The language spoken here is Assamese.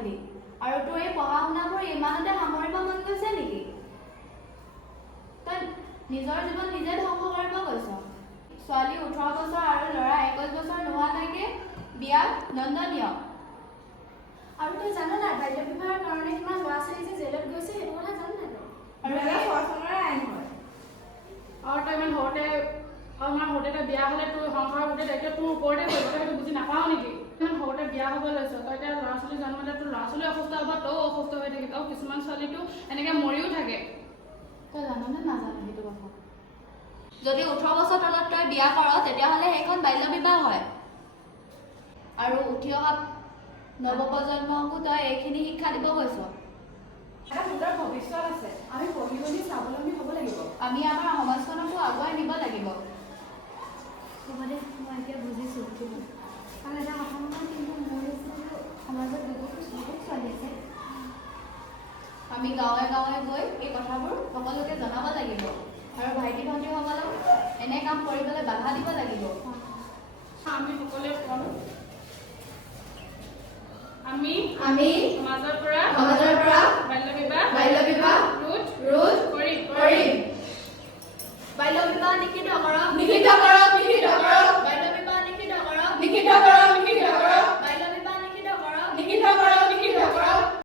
বুলি আৰু তোৰ এই পঢ়া শুনাবোৰ ইমানতে সামৰিব মন গৈছে নেকি তই নিজৰ জীৱন নিজে ধ্বংস কৰিব গৈছ ছোৱালী 18 বছৰ আৰু ল'ৰা 21 বছৰ নোহোৱালৈকে বিয়া দণ্ডনীয় আৰু তই জান নাই বাল্য বিবাহৰ কাৰণে কিমান ল'ৰা ছোৱালী যে জেলত গৈছে সেইটো কথা জান নাই আৰু এই ধৰ্ষণৰে আইন হয় আৰু তই ইমান সৰুতে বিয়া হ'লে তোৰ সংসাৰৰ গোটেই দায়িত্ব তোৰ ওপৰতে কৰিব তই সেইটো বুজি নাপাও নেকি ইমান সৰুতে বিয়া হ'ব লৈছ তই এতিয়া ল'ৰা ছোৱালী জন্ম দিলে তোৰ ল'ৰা ছোৱালী অসুস্থ হ'ব তইও অসুস্থ হৈ থাকিব আৰু কিছুমান ছোৱালীটো এনেকৈ মৰিও থাকে তই জাননে নাজানো সেইটো কথা যদি 18 বছৰ তলত তই বিয়া কৰ তেতিয়াহ'লে সেইখন বাল্য বিবাহ হয় আৰু উঠি অহা নৱপ্ৰজন্মকো তই এইখিনি শিক্ষা দিব গৈছ এটা সুন্দৰ ভৱিষ্যত আছে আমি পঢ়ি শুনি স্বাৱলম্বী হ'ব লাগিব আমি আমাৰ সমাজখনকো আগুৱাই নিব লাগিব হ'ব দে মই এতিয়া বুজিছোঁ আৰু এটা কথা নহয় কিন্তু মোৰ নিচিনাটো সমাজত বহুত ছোৱালী আছে আমি গাঁৱে গাঁৱে গৈ এই কথাবোৰ সকলোকে জনাব লাগিব আৰু ভাইটি ভণ্টিসকলক এনে কাম কৰিবলৈ বাধা দিব লাগিব আমি সকলোৱে কওঁ আমি আমি সমাজৰ পৰা বাল্য বিবাহ